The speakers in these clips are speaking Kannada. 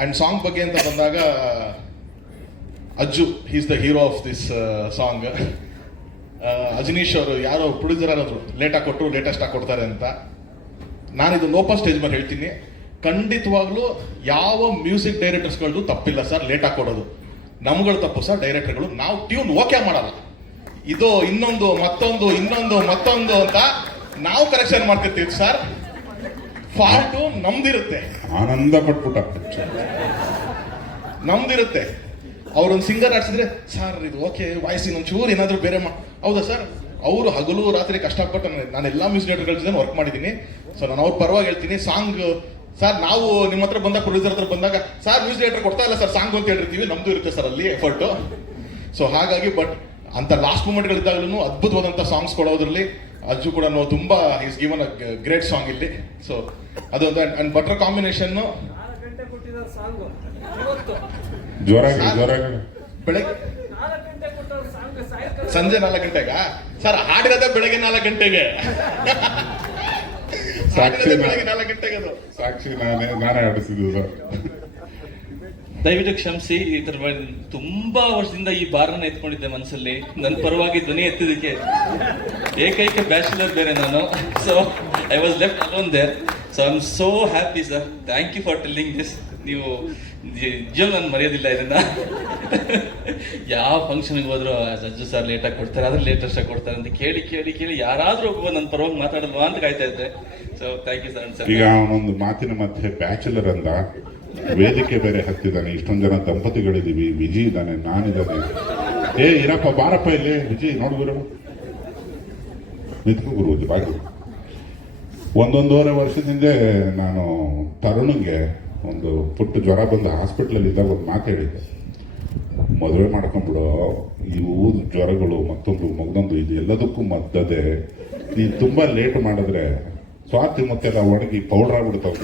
ಆ್ಯಂಡ್ ಸಾಂಗ್ ಬಗ್ಗೆ ಅಂತ ಬಂದಾಗ, Ajju is the hero of this song Ajaneesh ಅವರು ಯಾರೋ ಪ್ರೊಡ್ಯೂಸರ್ ಅನ್ನೋದ್ರು ಲೇಟಾಗಿ ಕೊಟ್ಟರು ಲೇಟೆಸ್ಟ್ ಆಗಿ ಕೊಡ್ತಾರೆ ಅಂತ. ನಾನಿದು ಲೋಪ ಸ್ಟೇಜ್ ಮೇಲೆ ಹೇಳ್ತೀನಿ. ಖಂಡಿತವಾಗ್ಲೂ ಯಾವ ಮ್ಯೂಸಿಕ್ ಡೈರೆಕ್ಟರ್ಸ್ಗಳದ್ದು ತಪ್ಪಿಲ್ಲ ಸರ್ ಲೇಟಾಗಿ ಕೊಡೋದು. ನಮ್ಗಳು ತಪ್ಪು ಸರ್ ಡೈರೆಕ್ಟರ್ಗಳು ನಾವು ಟ್ಯೂನ್ ಓಕೆ ಮಾಡಲ್ಲ. ಇದು ಇನ್ನೊಂದು, ಮತ್ತೊಂದು ಇನ್ನೊಂದು, ಮತ್ತೊಂದು ಅಂತ ನಾವು ಕರೆಕ್ಷನ್ ಮಾಡ್ತಿರ್ತೀವಿ ಸರ್ ಫಾಲ್ಟು ನಮ್ದಿರುತ್ತೆ. ಆನಂದ ಪಟ್ಬಿಟ್ಟ ನಮ್ದಿರುತ್ತೆ. ಅವ್ರೊಂದು ಸಿಂಗರ್ ಆಡ್ಸಿದ್ರೆ ಸರ್ ಇದು ಓಕೆ ವಾಯ್ಸ್ ಇನ್ನೊಂದು ಚೂರು ಏನಾದರೂ ಬೇರೆ ಮಾ ಹೌದಾ ಸರ್? ಅವರು ಹಗಲು ರಾತ್ರಿ ಕಷ್ಟಪಟ್ಟು ನಾನು- ನಾನು ಎಲ್ಲ ಮ್ಯೂಸಿಕ್ ಡೈರೆಕ್ಟರ್ಗಳ ಜೊತೆ ವರ್ಕ್ ಮಾಡಿದ್ದೀನಿ. ಸೊ ನಾನು ಅವ್ರ ಪರವಾಗಿ ಹೇಳ್ತೀನಿ ಸಾಂಗ್ ಸರ್ ನಾವು ನಿಮ್ಮ ಹತ್ರ ಬಂದಾಗ ಪ್ರೊಡ್ಯೂಸರ್ ಹತ್ರ ಬಂದಾಗ ಸರ್ ಮ್ಯೂಸಿಕ್ ಡೈರೆಕ್ಟರ್ ಕೊಡ್ತಾ ಇಲ್ಲ ಸರ್ ಸಾಂಗ್ ಅಂತ ಹೇಳಿರ್ತೀವಿ ನಮ್ದು ಇರುತ್ತೆ ಸರ್ ಅಲ್ಲಿ ಎಫರ್ಟು ಸೊ ಹಾಗಾಗಿ ಬಟ್ ಅಂತ ಲಾಸ್ಟ್ ಮೂಮೆಂಟ್ಗಳಿದ್ದಾಗಲೂ ಅದ್ಭುತವಾದಂಥ ಸಾಂಗ್ಸ್ ಕೊಡೋದ್ರಲ್ಲಿ ಅಜ್ಜು ಕೂಡ ತುಂಬಾ is given a great song ಇಲ್ಲಿ. ಸೊ ಅದೊಂದು ಅಂಡ್ ಬಟರ್ ಕಾಂಬಿನೇಷನ್ ಜ್ವರ ಗಂಟೆ ಕೊಟ್ಟಿರೋ ಸಾಂಗು. ಇವತ್ತು. ಜೋರಾಗಿ ಸಾಕು. ಬೆಳಗ್ಗೆ ಸಂಜೆ ನಾಲ್ಕು ಗಂಟೆಗ ಸರ್ ಹಾಡಿರೋದೇ ಬೆಳಗ್ಗೆ ನಾಲ್ಕು ಗಂಟೆಗೆ ಸಾಕ್ಷಿ ಬೆಳಗ್ಗೆ ನಾಲ್ಕು ಗಂಟೆಗೆ ಅದು ಸಾಕ್ಷಿ ನಾನೇ ನಾನೇ ಆಡಿಸಿದ್ದು ಸರ್. ದಯವಿಟ್ಟು ಕ್ಷಮಿಸಿ, ಈ ತರ ತುಂಬಾ ವರ್ಷದಿಂದ ಈ ಬಾರನ್ನ ಎತ್ಕೊಂಡಿದ್ದೆ ಮನಸ್ಸಲ್ಲಿ ನನ್ನ ಪರವಾಗಿ ಧ್ವನಿ ಎತ್ತಿದ್ದಕ್ಕೆ. ಏಕೈಕ ಬ್ಯಾಚುಲರ್ ಬೇರೆ ನಾನು. So I was left alone there so I am so happy sir thank you for telling this ನೀವು ನಿಜ ನಾನು ಮರೆಯೋದಿಲ್ಲ ಇದನ್ನ. ಯಾವ ಫಂಕ್ಷನ್ಗೆ ಹೋದ್ರು ಸಜ್ಜು ಸರ್ ಲೇಟಾಗಿ ಕೊಡ್ತಾರೆ, ಆದ್ರೆ ಲೇಟೆಸ್ಟ್ ಆಗಿ ಕೊಡ್ತಾರೆ ಅಂತ ಕೇಳಿ ಕೇಳಿ ಕೇಳಿ ಯಾರಾದ್ರೂ ಒಬ್ಬ ನನ್ನ ಪರವಾಗಿ ಮಾತಾಡಲ್ವಾ ಅಂತ ಕಾಯ್ತಾ ಇದ್ದೆ. ಸೊ ಥ್ಯಾಂಕ್ ಯು ಸರ್ ಈಗ ಅವನೊಂದು ಮಾತಿನ ಮಧ್ಯೆ ಬ್ಯಾಚುಲರ್ ಅಂದ. ವೇದಿಕೆ ಬೇರೆ ಹತ್ತಿದ್ದಾನೆ ಇಷ್ಟೊಂದು ಜನ ದಂಪತಿಗಳಿದ್ದೀವಿ. ವಿಜಿ ಇದ್ದಾನೆ ನಾನಿದ್ದಾನೆ ಏ, ಇರಪ್ಪ, ಬಾರಪ್ಪ ಇಲ್ಲಿ. ವಿಜಿ ನೋಡಿದ್ರು ಗುರು. ಗುರುಜಿ ಗುರು ಬಾಗಿ ಒಂದೊಂದೂವರೆ ವರ್ಷದಿಂದ ನಾನು ತರುಣಿಗೆ ಒಂದು ಪುಟ್ಟ ಜ್ವರ ಬಂದು ಹಾಸ್ಪಿಟ್ಲಲ್ಲಿ ಇದ್ದಾಗ ಒಂದು ಮಾತು ಹೇಳಿದ್ದೆ. ಮದುವೆ ಮಾಡ್ಕೊಂಡ್ಬಿಡು. ಇವು ಜ್ವರಗಳು ಮತ್ತೊಂದು ಮಗದೊಂದು ಇದು ಎಲ್ಲದಕ್ಕೂ ಮದ್ದದೆ. ನೀನು ತುಂಬ ಲೇಟ್ ಮಾಡಿದ್ರೆ ಸ್ವಾತಿ ಮತ್ತೆಲ್ಲ ಒಣಗಿ ಪೌಡ್ರ್ ಆಗ್ಬಿಡ್ತಾವೆ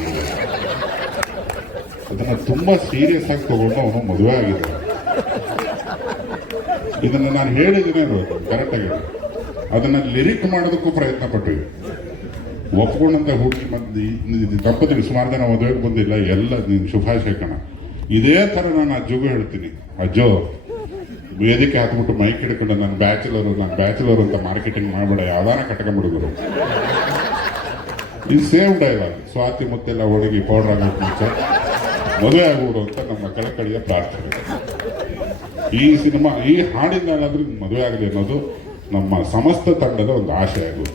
ಅದನ್ನ ತುಂಬಾ ಸೀರಿಯಸ್ ಆಗಿ ತಗೊಂಡು ಅವನು ಮದುವೆ ಆಗಿದೆ ಇದನ್ನ ನಾನು ಹೇಳಿದ್ದೀನಿ ಕರೆಕ್ಟ್ ಆಗಿ. ಅದನ್ನ ಲಿರಿಕ್ ಮಾಡೋದಕ್ಕೂ ಪ್ರಯತ್ನ ಪಟ್ಟಿವಿ. ಒಪ್ಕೊಂಡಂತ ಹುಡುಗಿ ಮತ್ತೆ ದಂಪತಿಗಳು ಸುಮಾರು ಜನ ಮದುವೆಗೆ ಬಂದಿಲ್ಲ, ಎಲ್ಲ ನೀನು ಶುಭಾಶಯ ಕಣ ಇದೇ ತರ ನಾನು ಅಜ್ಜಗೂ ಹೇಳ್ತೀನಿ. ಅಜ್ಜೋ, ವೇದಿಕೆ ಹಾಕ್ಬಿಟ್ಟು ಮೈಕ್ ಹಿಡ್ಕೊಂಡು ನನ್ನ ಬ್ಯಾಚುಲರ್ ನಾನು ಬ್ಯಾಚುಲರ್ ಅಂತ ಮಾರ್ಕೆಟಿಂಗ್ ಮಾಡಬೇಡ, ಯಾವ್ದಾನ ಕಟ್ಕೊಂಡ್ಬಿಡಿದ್ರು ಈ ಸೇಮ್ ಡೈಲಾಗ್ ಸ್ವಾತಿ ಮುತ್ತೆಲ್ಲ ಒಣಗಿ ಪೌಡರ್ ಆಗೋಕೆ ಮುಂಚೆ ಮದುವೆ ಆಗ್ಬಿಡು ಅಂತ ನಮ್ಮ ಕಳಕಳಿಯ ಪ್ರಾರ್ಥನೆ. ಈ ಸಿನಿಮಾ ಈ ಹಾಡಿನ ಮದುವೆ ಆಗಲಿ ಅನ್ನೋದು ನಮ್ಮ ಸಮಸ್ತ ತಂಡದ ಒಂದು ಆಶೆ ಆಗೋದು